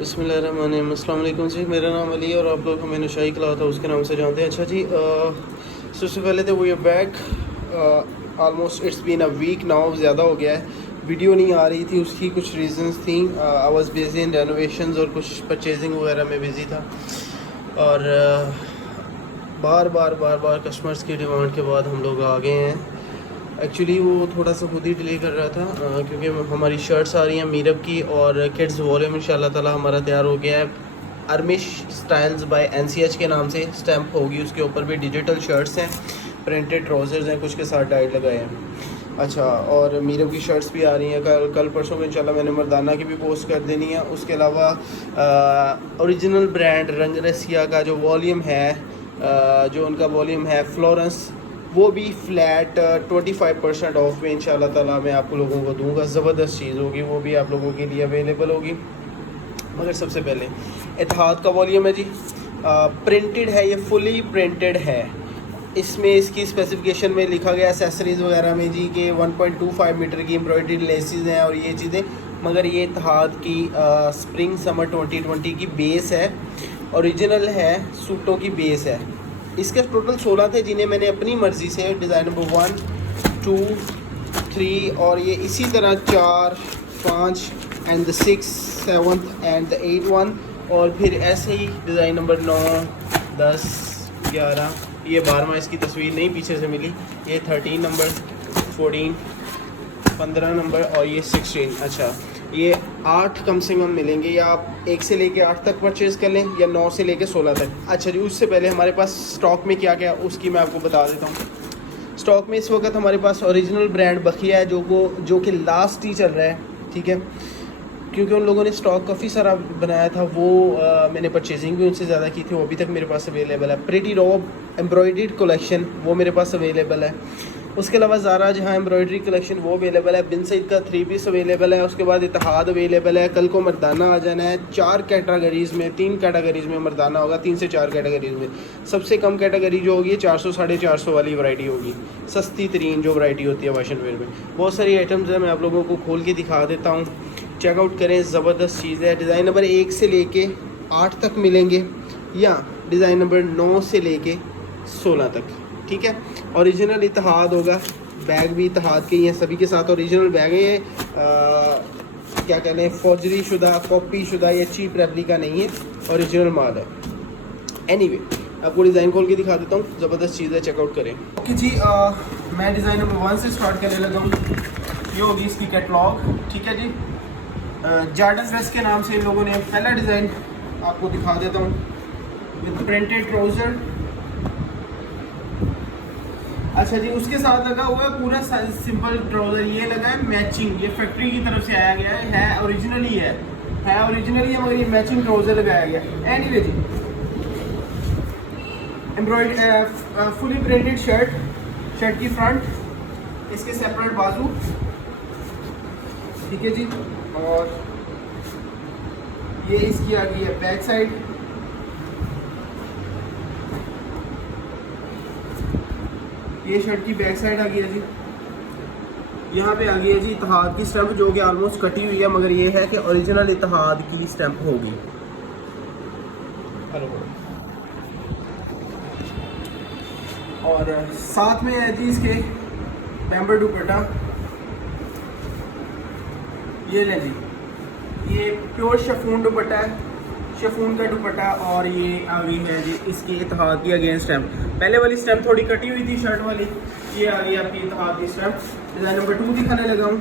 बिस्मिल्लाहिर्रहमानिर्रहीम। अस्सलाम वालेकुम जी, मेरा नाम अली और आप लोग हमें नशाई खिला था उसके नाम से जानते हैं। अच्छा जी, सबसे पहले तो we are back. Almost it's been a week now, ज़्यादा हो गया है। वीडियो नहीं आ रही थी, उसकी कुछ रीजंस थी। I was busy in renovations और कुछ परचेजिंग वगैरह में बिज़ी था। और बार बार कस्टमर्स की डिमांड के बाद हम लोग आ गए हैं। एक्चुअली वो थोड़ा सा खुद ही डिले कर रहा था, क्योंकि हमारी शर्ट्स आ रही हैं मीरब की और किड्स वॉल्यूम इंशाल्लाह ताला हमारा तैयार हो गया है। अरमिश स्टाइल्स बाय एनसीएच के नाम से स्टैम्प होगी, उसके ऊपर भी डिजिटल शर्ट्स हैं, प्रिंटेड ट्राउज़र्स हैं, कुछ के साथ डाइट लगाए हैं। अच्छा, और मीरब की शर्ट्स भी आ रही हैं कल परसों में इंशाल्लाह। मैंने मर्दाना की भी पोस्ट कर देनी है। उसके अलावा ओरिजिनल ब्रांड रंग रसिया का जो वॉल्यूम है, जो उनका वॉल्यूम है फ्लोरेंस, वो भी फ्लैट 25% ऑफ में इंशाल्लाह ताला मैं आप लोगों को दूंगा। ज़बरदस्त चीज़ होगी, वो भी आप लोगों के लिए अवेलेबल होगी। मगर सबसे पहले इत्तेहाद का वॉल्यूम है जी, प्रिंटेड है, ये फुली प्रिंटेड है। इसमें इसकी स्पेसिफिकेशन में लिखा गया एसेसरीज़ वगैरह में जी कि 1.25 मीटर की एम्ब्रॉयडरी लेसेस हैं और ये चीज़ें। मगर ये इत्तेहाद की स्प्रिंग समर 2020 की बेस है, ओरिजिनल है, सूटों की बेस है। इसके टोटल 16 थे जिन्हें मैंने अपनी मर्ज़ी से डिज़ाइन नंबर 1, 2, 3 और ये इसी तरह 4, 5 and the 6, 7 and the 8 one, और फिर ऐसे ही डिज़ाइन नंबर 9, 10, 11, ये 12वां, इसकी तस्वीर नहीं पीछे से मिली, ये 13 नंबर, 14, 15 नंबर और ये 16। अच्छा, ये 8 कम से कम मिलेंगे, या आप 1 से लेके 8 तक परचेज़ कर लें या 9 से लेके 16 तक। अच्छा जी, उससे पहले हमारे पास स्टॉक में क्या क्या उसकी मैं आपको बता देता हूँ। स्टॉक में इस वक्त हमारे पास ओरिजिनल ब्रांड बखिया है, जो कि लास्ट ही चल रहा है, ठीक है, क्योंकि उन लोगों ने स्टॉक काफ़ी सारा बनाया था। वो मैंने परचेजिंग भी उनसे ज़्यादा की थी, वो अभी तक मेरे पास अवेलेबल है। प्रिटी रॉब एम्ब्रॉयडर्ड कलेक्शन वो मेरे पास अवेलेबल है। उसके अलावा ज़ारा जहाँ एम्ब्रॉयडरी कलेक्शन वो अवेलेबल है। बिन सईद का 3 पीस अवेलेबल है। उसके बाद इत्तेहाद अवेलेबल है। कल को मर्दाना आ जाना है। 4 कैटेगरीज़ में, 3 कैटेगरीज़ में मर्दाना होगा, 3 से 4 कैटेगरीज़ में। सबसे कम कैटेगरी जो होगी 400 450 वाली वैरायटी होगी, सस्ती तरीन जो वैरायटी होती है वाशन वेयर में। बहुत सारी आइटम्स हैं, मैं आप लोगों को खोल के दिखा देता हूँ, चेकआउट करें। ज़बरदस्त चीज़ है। डिज़ाइन नंबर 1 से लेके 8 तक मिलेंगे, या डिज़ाइन नंबर 9 से लेके 16 तक, ठीक है। ओरिजिनल इत्तेहाद होगा, बैग भी इत्तेहाद के ही हैं, सभी के साथ ओरिजिनल बैग है। क्या कहते हैं, फौजरी शुदा, कॉपी शुदा या चीप रेप्लिका नहीं है, ओरिजिनल माल है। एनीवे, आपको डिज़ाइन खोल के दिखा देता हूँ, ज़बरदस्त चीज़ है, चेकआउट करें। ओके जी, मैं डिज़ाइन नंबर 1 से स्टार्ट करने लगा हूँ। ये होगी इसकी कैटलॉग, ठीक है जी। जॉर्डन ड्रेस के नाम से इन लोगों ने पहला डिज़ाइन आपको दिखा देता हूँ, विद प्रिंटेड ट्राउज़र। अच्छा जी, उसके साथ लगा हुआ है पूरा सिंपल ट्राउज़र, ये लगा है मैचिंग, ये फैक्ट्री की तरफ से आया गया है ओरिजिनल ही है ओरिजिनल ही है, मगर ये मैचिंग ट्राउज़र लगाया गया। एनीवे जी, एम्ब्रॉयड फुली प्रिंटेड शर्ट की फ्रंट, इसके सेपरेट बाजू, ठीक है जी। और ये इसकी आ गई है बैक साइड, ये शर्ट की बैक साइड आ गई है जी। यहाँ पे आ गई है जी इत्तेहाद की स्टैंप, जो कि ऑलमोस्ट कटी हुई है, मगर ये है कि ओरिजिनल इत्तेहाद की स्टैंप होगी। और साथ में है जी इसके पैम्बर दुपट्टा, ये ले जी, ये प्योर शिफॉन दुपट्टा है, शिफॉन का दुपट्टा। और ये आ गई है जी इसकी इत्तेहाद की अगेंस्ट स्टैम्प। पहले वाली स्टैम्प थोड़ी कटी हुई थी शर्ट वाली, ये आ गई आपकी इत्तेहाद की स्टैम्प। डिज़ाइन नंबर 2 दिखाने लगा हूँ,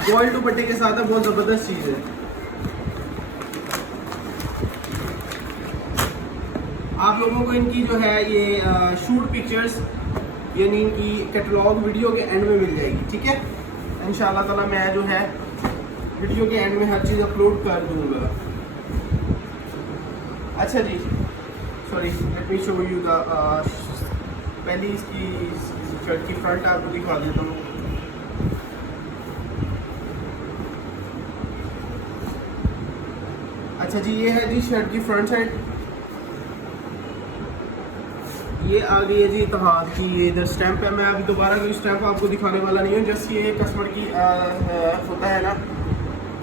गोल्ड दुपट्टे के साथ है, बहुत ज़बरदस्त चीज़ है। आप लोगों को इनकी जो है ये शूट पिक्चर्स, यानी इनकी कैटलॉग वीडियो के एंड में मिल जाएगी, ठीक है। इंशाल्लाह ताला मैं जो है वीडियो के एंड में हर चीज़ अपलोड कर दूँगा। अच्छा जी, sorry, let me show you the पहली इसकी शर्ट की फ्रंट आपको दिखा देता हूँ। अच्छा जी, ये है जी शर्ट की फ्रंट साइड, ये आ गई है जी इत्तेहाद की, ये इधर स्टैंप है। मैं अभी दोबारा कोई स्टैंप आपको दिखाने वाला नहीं हूँ, जस्ट ये कस्टमर की होता है ना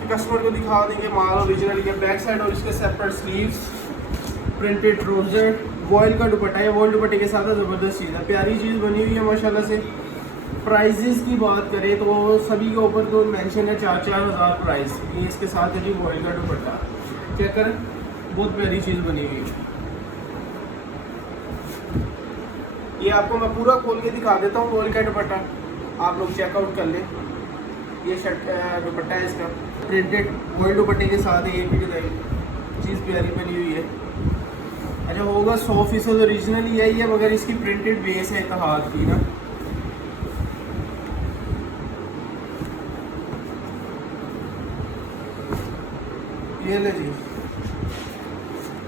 कस्टमर को दिखा देंगे माल ओरिजिनल के बैक साइड और इसके separate sleeves, printed trouser, vial का दुपट्टा है, वॉयल दुपट्टे के साथ ज़बरदस्त चीज़ है, प्यारी चीज़ बनी हुई है माशाल्लाह से। प्राइजेस की बात करें तो सभी के ऊपर तो मेंशन है 4-4 हज़ार प्राइस। ये इसके साथ है जी वॉयल का दुपट्टा, चेक करें, बहुत प्यारी चीज़ बनी हुई है। ये आपको मैं पूरा खोल के दिखा देता हूँ वॉयल का दुपट्टा, आप लोग चेकआउट कर लें। ये शर्ट दुपट्टा है इसका, प्रिंटेड वॉयल दुपट्टे के साथ है, ये भी डिज़ाइन चीज़ प्यारी बनी हुई है। अच्छा होगा 100% ओरिजिनल ही है ये, मगर इसकी प्रिंटेड बेस है इत्तेहाद की ना। ये ले जी,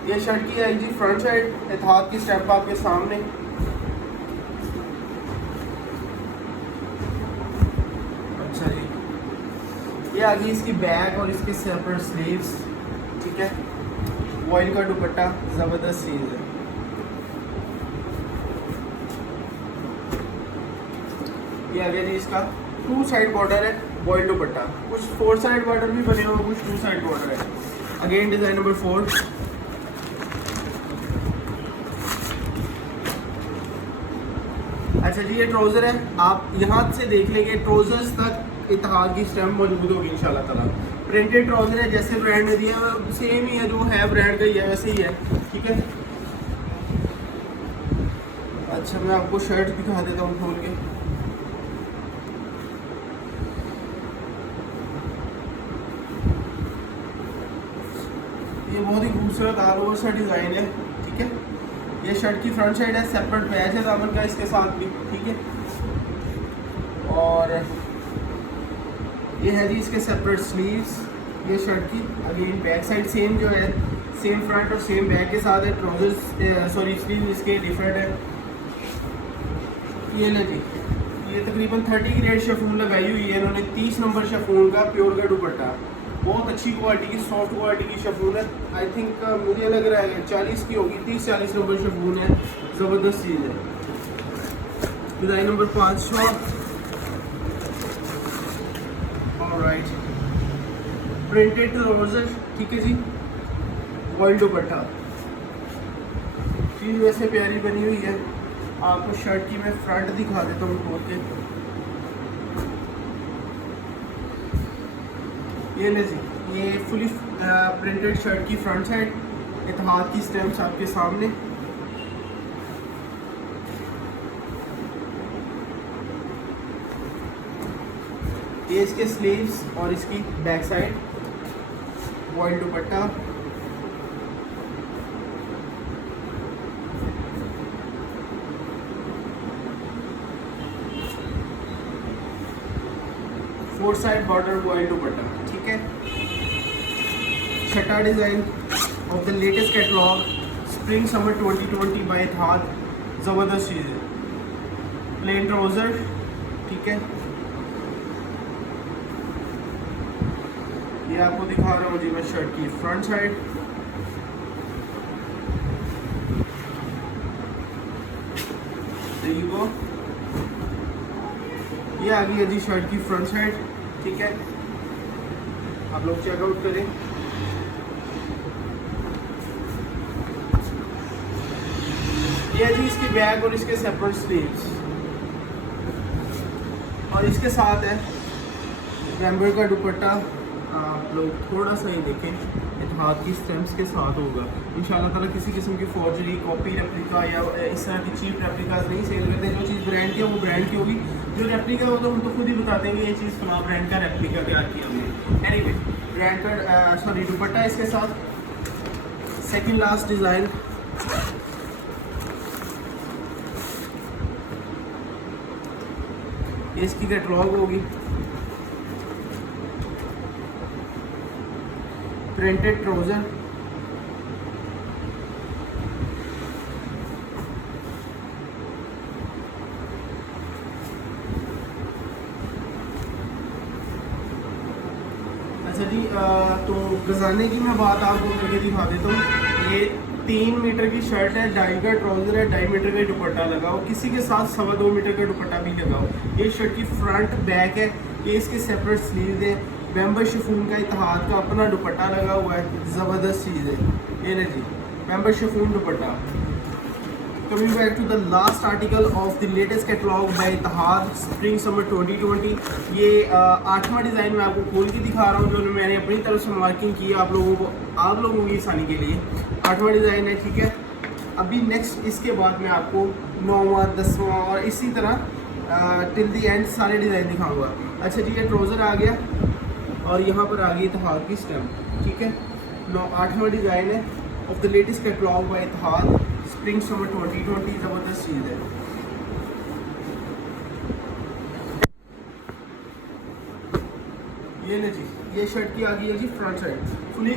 ये शर्ट की है जी फ्रंट साइड, इत्तेहाद की स्टेप आपके सामने। अच्छा जी, ये आ गई इसकी बैक और इसके सेपरेट स्लीव्स, ठीक है। वॉयल का दुपट्टा ज़बरदस्त चीज़ है। ये आ गया जी इसका 2 साइड बॉर्डर है, वॉयल दुपट्टा, कुछ 4 साइड बॉर्डर भी बने हुए, कुछ 2 साइड बॉर्डर है। Again design number 4। अच्छा जी, ये ट्राउज़र है, आप यहाँ से देख लेंगे ट्राउज़र्स तक इत्तेहाद की स्टैम्प मौजूद होगी इंशाल्लाह ताला। प्रिंटेड ट्राउज़र है, जैसे ब्रांड ने दिया है सेम ही है, जो है ब्रांड का ही है वैसे ही है, ठीक है। अच्छा मैं आपको शर्ट दिखा देता हूँ खोल के। ये बहुत ही खूबसूरत ऑल ओवर सा डिज़ाइन है, ठीक है। ये शर्ट की फ्रंट साइड है, सेपरेट पैच है दामन का इसके साथ भी, ठीक है। और ये है जी इसके सेपरेट स्लीव्स, ये शर्ट की। अगेन बैक साइड सेम जो है, सेम फ्रंट और सेम बैक के साथ है। ट्राउजर्स सॉरी स्लीव इसके डिफरेंट है। ये ले जी, ये तकरीबन 30 ग्रेड शेफून लगाई हुई है इन्होंने, 30 नंबर शेफून का प्योर का दुपट्टा, बहुत अच्छी क्वालिटी की सॉफ्ट क्वालिटी की शेफून है। आई थिंक मुझे लग रहा है 40 की होगी, 30-40 नंबर शेफून है, ज़बरदस्त चीज़ है। Design number 5 alright, printed trouser, ठीक है जी, वॉयल दुपट्टा, चीज़ वैसे प्यारी बनी हुई है। आपको शर्ट की मैं फ्रंट दिखा देता हूँ खोल के। ये ले जी, ये फुली प्रिंटेड शर्ट की फ्रंट साइड, इत्तेहाद की स्टैम्प्स आपके सामने। ये इसके स्लीव्स और इसकी back side, voile dupatta, four side border voile dupatta, ठीक है। छठा design of the latest catalogue spring summer 2020 by Ittehad, ज़बरदस्त चीज़ है। प्लेन ट्राउज़र, ठीक है। ये आपको दिखा रहा हूँ जी मैं शर्ट की front side. There you go। ये आ गई है जी शर्ट की फ्रंट साइड, ठीक है। आप लोग चेकआउट करें। ये है जी इसकी बैक और इसके सेपरेट स्लीव्स, और इसके साथ है रैम्बर का दुपट्टा। आप लोग थोड़ा सा ही देखें, इत्तेहाद की स्टैम्प्स के साथ होगा इंशाल्लाह ताला। किसी किस्म की फॉर्जरी, कॉपी, रेप्लिका या इस तरह की चीप रेप्लिकाज नहीं सेल करते। जो चीज़ ब्रांड की है वो ब्रांड की होगी, जो रेप्लिका हो तो हम तो खुद ही बता देंगे ये चीज़ फला ब्रांड का रेप्लिका क्या किया हमने। एनीवे, ब्रांड का सॉरी दुपट्टा इसके साथ। सेकंड लास्ट डिज़ाइन, इसकी कैटलॉग होगी। प्रिंटेड ट्राउज़र, अच्छा जी तो गजाने की मैं बात आपको करके दिखा देता हूँ। ये 3 मीटर की शर्ट है, 2.5 का ट्राउज़र है, 2.5 मीटर का दुपट्टा लगाओ, किसी के साथ 2.25 मीटर का दुपट्टा भी लगाओ। ये शर्ट की फ्रंट बैक है, ये इसके सेपरेट स्लीव है। बैम्बर शिफॉन का इत्तेहाद का अपना दुपट्टा लगा हुआ है, ज़बरदस्त चीज़ है। ये ले जी bamber chiffon dupatta. Coming back to the last article of the latest catalogue by Ittehad spring summer 2020। ये 8वां डिज़ाइन मैं आपको खोल के दिखा रहा हूँ, जो मैंने अपनी तरफ से मार्किंग की आप लोगों की आसानी के लिए। 8वां डिज़ाइन है, ठीक है। अभी नेक्स्ट इसके बाद मैं आपको 9वां 10वां और इसी तरह टिल द एंड सारे डिज़ाइन दिखाऊंगा। अच्छा जी, ये ट्राउज़र आ गया और यहाँ पर आ गई इत्तेहाद की स्टैम्प, ठीक है। 8वां डिज़ाइन है of the latest catalogue by Ittehad spring summer 2020। ज़बरदस्त चीज़ है। ये ले जी, ये शर्ट की आ गई है जी फ्रंट साइड, फुली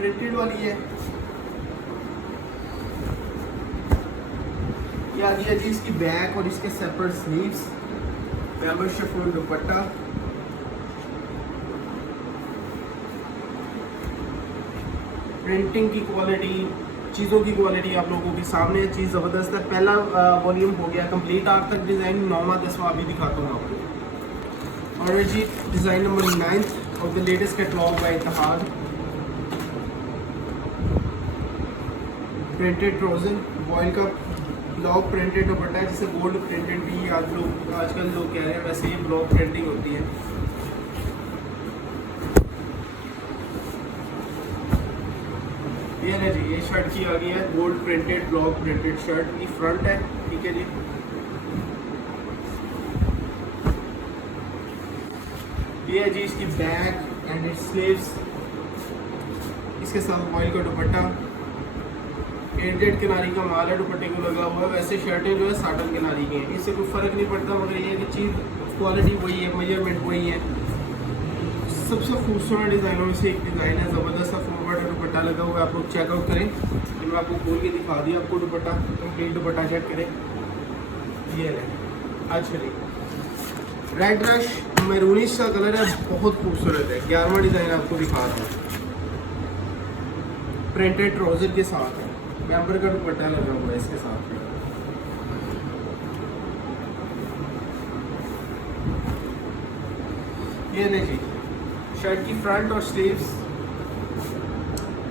प्रिंटेड वाली है। ये आ गई है जी इसकी बैक और इसके सेपरेट स्लीव्स, बैम्बर शिफॉन दुपट्टा। प्रिंटिंग की क्वालिटी, चीज़ों की क्वालिटी आप लोगों के सामने है, चीज़ ज़बरदस्त है। पहला वॉल्यूम हो गया कंप्लीट, आज तक डिज़ाइन 9वां 10वां अभी दिखाता हूँ आपको। और जी design number 9 of the latest catalogue by Ittehad, printed trouser, voile का ब्लॉक प्रिंटेड दुपट्टा है, जिसे गोल्ड प्रिंटेड भी आजकल लोग कह रहे हैं, वैसे ही ब्लॉक प्रिंटिंग होती है। ये है जी, ये शर्ट की आ गई है gold printed block printed shirt की फ्रंट है, ठीक है जी। ये है जी इसकी बैक एंड इट्स स्लीव्स, इसके साथ वॉयल का दुपट्टा, एडेड किनारी का माल है, दुपट्टे को लगा हुआ है। वैसे शर्टें जो है साटन किनारी की हैं, इससे कोई फ़र्क नहीं पड़ता, मगर ये कि चीज़ क्वालिटी वही है, मेजरमेंट वही है। सबसे खूबसूरत डिज़ाइनों में से एक डिज़ाइन है, ज़बरदस्त सा फॉरवर्ड दुपट्टा लगा हुआ है, आप लोग चेकआउट करें। ये मैं आपको खोल के दिखा दिया, आपको दुपट्टा कंप्लीट दुपट्टा चेक करें। ये है, अच्छा जी, रेड रश मैरूनिश का कलर है, बहुत खूबसूरत है। 11वां डिज़ाइन आपको दिखा रहा हूँ, प्रिंटेड ट्राउज़र के साथ है, बैम्बर का दुपट्टा लगा हुआ है इसके साथ। ये ले जी शर्ट की फ्रंट और स्लीव्स,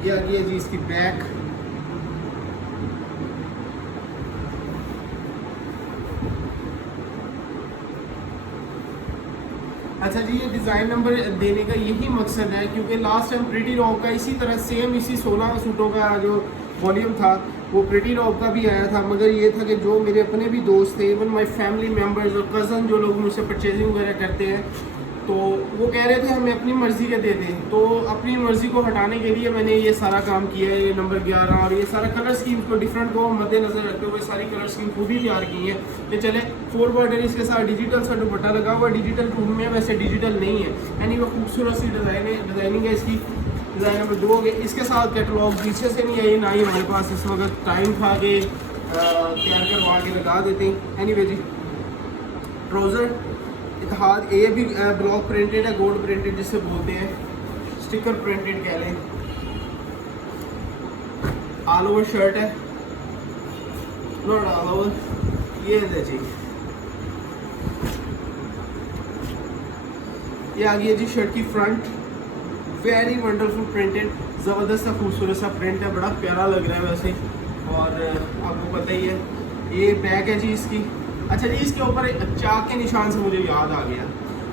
ये आ गई है जी इसकी बैक, अच्छा जी। ये डिज़ाइन नंबर देने का यही मकसद है, क्योंकि लास्ट टाइम प्रिटी रॉक का इसी तरह सेम इसी 16 सूटों का जो वॉल्यूम था वो प्रिटी रॉक का भी आया था, मगर ये था कि जो मेरे अपने भी दोस्त थे, इवन माय फैमिली मेम्बर्स और कज़न जो लोग मुझसे परचेजिंग वगैरह करते हैं, तो वो कह रहे थे हमें अपनी मर्ज़ी के दे दें। तो अपनी मर्ज़ी को हटाने के लिए मैंने ये सारा काम किया है। ये नंबर 11 और ये सारा कलर स्कीम को डिफरेंट को मद्देनज़र रखते हुए सारी कलर स्कीम खुद ही तैयार की है। तो चले 4 बॉर्डर इसके साथ डिजिटल सा दुपट्टा लगा हुआ, डिजिटल टूल में, वैसे डिजिटल नहीं है। यानी वो खूबसूरत सी डिज़ाइनिंग है इसकी। डिज़ाइन नंबर 2 हो गया, इसके साथ कैटलॉग पीछे से नहीं आई, ना ही हमारे पास इस वक्त टाइम था कि तैयार करवा के लगा देते हैं। एनीवे जी, ट्राउज़र इत्तेहाद, ये भी ब्लॉक प्रिंटेड है, गोल्ड प्रिंटेड जिसे बोलते हैं, स्टिकर प्रिंटेड कह लें। ऑल ओवर शर्ट है, नॉट ऑल ओवर। ये है जी, ये आ गई है जी शर्ट की फ्रंट, वेरी वंडरफुल प्रिंटेड, ज़बरदस्त सा खूबसूरत सा प्रिंट है, बड़ा प्यारा लग रहा है वैसे, और आपको पता ही है। ये बैक है जी इसकी। अच्छा जी, इसके ऊपर एक चाक के निशान से मुझे याद आ गया,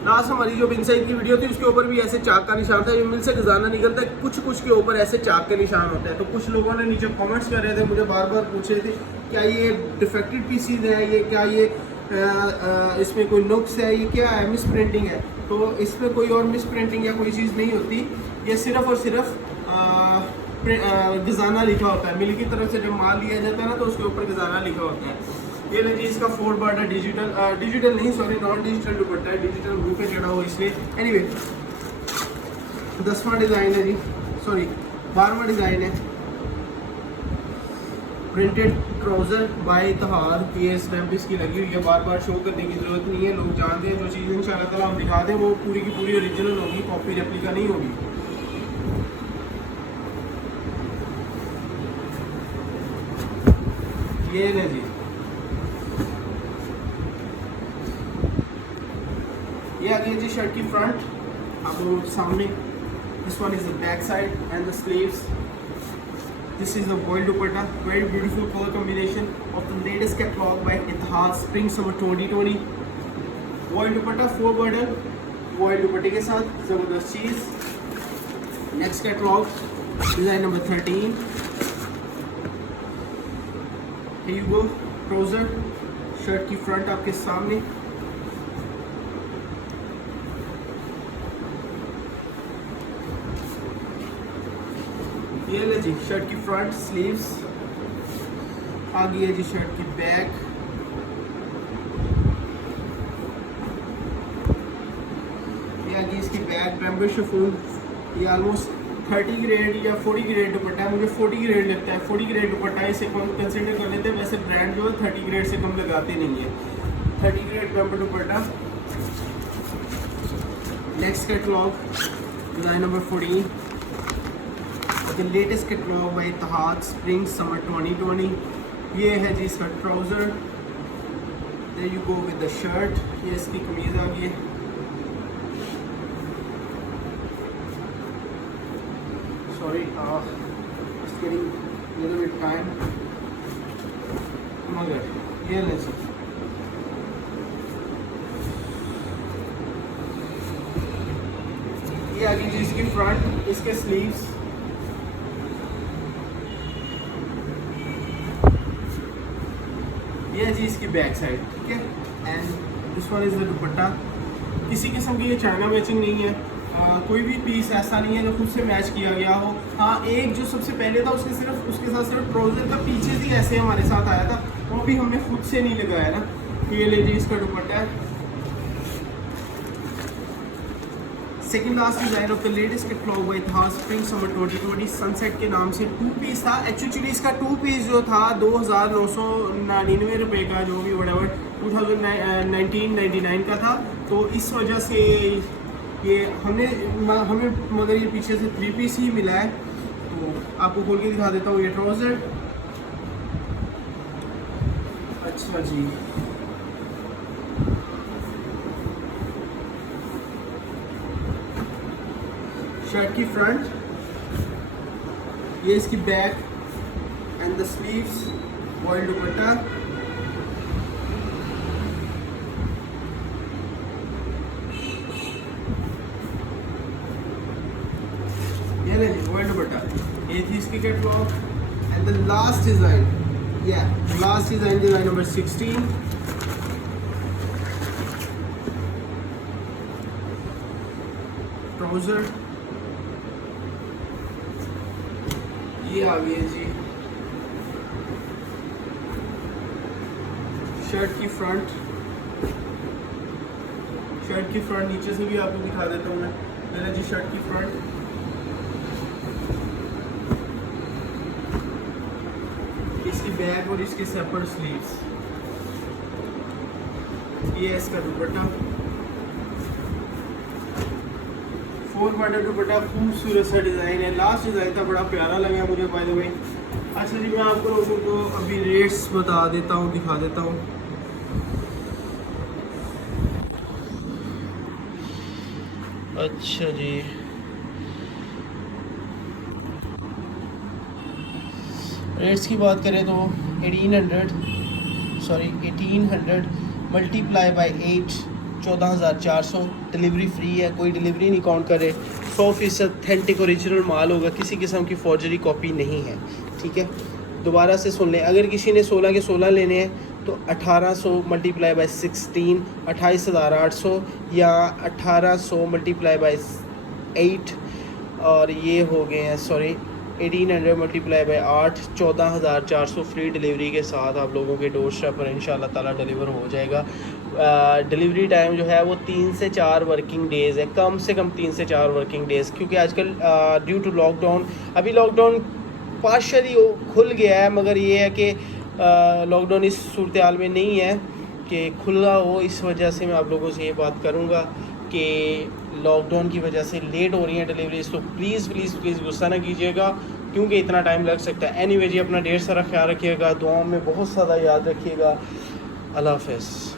लास्ट हमारी जो इनसाइड की वीडियो थी उसके ऊपर भी ऐसे चाक का निशान था, ये मिल से खजाना निकलता है, कुछ के ऊपर ऐसे चाक के निशान होते हैं। तो कुछ लोगों ने नीचे कमेंट्स कर रहे थे, मुझे बार बार पूछ रहे थे क्या ये डिफेक्टेड पीसीज है, ये क्या ये इसमें कोई नुक्स है, ये क्या है, मिस प्रिंटिंग है। तो इसमें कोई और मिस प्रिंटिंग या कोई चीज़ नहीं होती, ये सिर्फ और सिर्फ खजाना लिखा होता है। मिल की तरफ से जब माल लिया जाता है ना, तो उसके ऊपर खजाना लिखा होता है। ये ले जी इसका 4 बॉर्डर डिजिटल नहीं, सॉरी नॉन डिजिटल दुपट्टा है, डिजिटल ग्रुप पे चढ़ा हो इसलिए। एनीवे 10वां डिज़ाइन है जी, सॉरी 12वां डिज़ाइन है, प्रिंटेड ट्राउज़र बाय इत्तेहाद। ये स्टैम्प इसकी लगी हुई है, बार बार शो करने की ज़रूरत नहीं है, लोग जानते हैं। जो चीज़ इंशाल्लाह ताला हम दिखा दें वो पूरी की पूरी ओरिजिनल होगी, कॉपी रेप्लिका नहीं होगी। ये ले जी, ये आ गई जी शर्ट की फ्रंट, लोगों के सामने। This one is the back side and the sleeves. This is the voile dupatta, very beautiful colour combination of the latest catalogue by Ittehad spring summer 2020। Voile dupatta 4 border, voile दुपट्टे के साथ ज़बरदस्त चीज़। Next catalogue design number 13। Here you go, trouser, shirt की front आपके सामने। ये ले जी शर्ट की फ्रंट स्लीव्स, आ गई है जी शर्ट की बैक। ये आ गई इसकी बैक, बैम्बू शिफॉन। ये ऑलमोस्ट 30 ग्रेड या 40 ग्रेड दुपट्टा है, मुझे 40 ग्रेड लगता है। 40 ग्रेड दुपट्टा है, इसे कम कंसिडर कर लेते हैं। वैसे ब्रांड जो है 30 ग्रेड से कम लगाते नहीं है। 30 grade bamboo dupatta. Next catalogue design number 14, the latest catalogue by Ittehad spring summer 2020। ये है जी इसका trouser. There you go with the shirt. ये इसकी कमीज़ आ गई है। Sorry, it's getting a little bit time. मगर ये ले सर, ये आ गई जी इसकी फ्रंट, इसके स्लीव्स। ये जी इसकी बैक साइड, ठीक है। And this one is the दुपट्टा। किसी किस्म की ये चाइना मैचिंग नहीं है। कोई भी पीस ऐसा नहीं है जो खुद से मैच किया गया हो। हाँ, एक जो सबसे पहले था उसके साथ सिर्फ ट्राउज़र का पीछे ही ऐसे हमारे साथ आया था, वो भी हमने खुद से नहीं लगाया ना। ये ले जी इसका दुपट्टा है। Second last design of the latest catalogue by Ittehad spring summer 2020। Sunset के नाम से 2 पीस था। एक्चुअली इसका 2 पीस जो था 2999 रुपये का, जो भी वटेवर 2019-99 का था। तो इस वजह से ये हमें मगर ये पीछे से 3 पीस ही मिला है। तो आपको खोल के दिखा देता हूँ। ये ट्राउज़र, अच्छा जी, शर्ट की फ्रंट, ये इसकी back and the sleeves, voile दुपट्टा। ये ले वॉइल दुपट्टा। ये थी इसकी catalogue and the last design, last design, design number 16। Trouser, ये आ गई है जी शर्ट की फ्रंट। शर्ट की फ्रंट नीचे से भी आपको दिखा देता हूँ मैं। पहले जी शर्ट की फ्रंट, इसकी बैक और इसके सेपरेट स्लीव्स। ये है इसका दुपट्टा, 4 बॉर्डर दुपट्टा, खूबसूरत सा डिज़ाइन है। लास्ट डिज़ाइन था, बड़ा प्यारा लगा मुझे बाय द वे। अच्छा जी, मैं आपको लोगों को अभी रेट्स बता देता हूँ, दिखा देता हूँ। अच्छा जी, रेट्स की बात करें तो 1800 मल्टीप्लाई बाय 8, 14,400। डिलीवरी फ्री है, कोई डिलीवरी नहीं काउंट करे। 100% ऑथेंटिक ओरिजिनल माल होगा, किसी किस्म की फॉर्जरी कॉपी नहीं है, ठीक है। दोबारा से सुन लें, अगर किसी ने 16 के 16 लेने हैं तो 1800 मल्टीप्लाई बाय 16 28,800, या 1800 मल्टीप्लाई बाय 8 और ये हो गए हैं 1800 मल्टीप्लाई बाय 8, 14,400 फ्री डिलीवरी के साथ आप लोगों के डोर स्टेप पर इंशाल्लाह ताला डिलीवर हो जाएगा। डिलीवरी टाइम जो है वो 3 से 4 वर्किंग डेज़ है, कम से कम 3 से 4 वर्किंग डेज़, क्योंकि आजकल ड्यू टू लॉकडाउन, अभी लॉकडाउन पार्शली खुल गया है, मगर ये है कि लॉकडाउन इस सूरत हाल में नहीं है कि खुला हो। इस वजह से मैं आप लोगों से ये बात करूँगा कि लॉकडाउन की वजह से लेट हो रही हैं डिलीवरीज, तो प्लीज़ गुस्सा ना कीजिएगा, क्योंकि इतना टाइम लग सकता है। एनीवे जी, अपना ढेर सारा ख्याल रखिएगा, दुआओं में बहुत ज़्यादा याद रखिएगा। अल्लाह हाफ़िज़।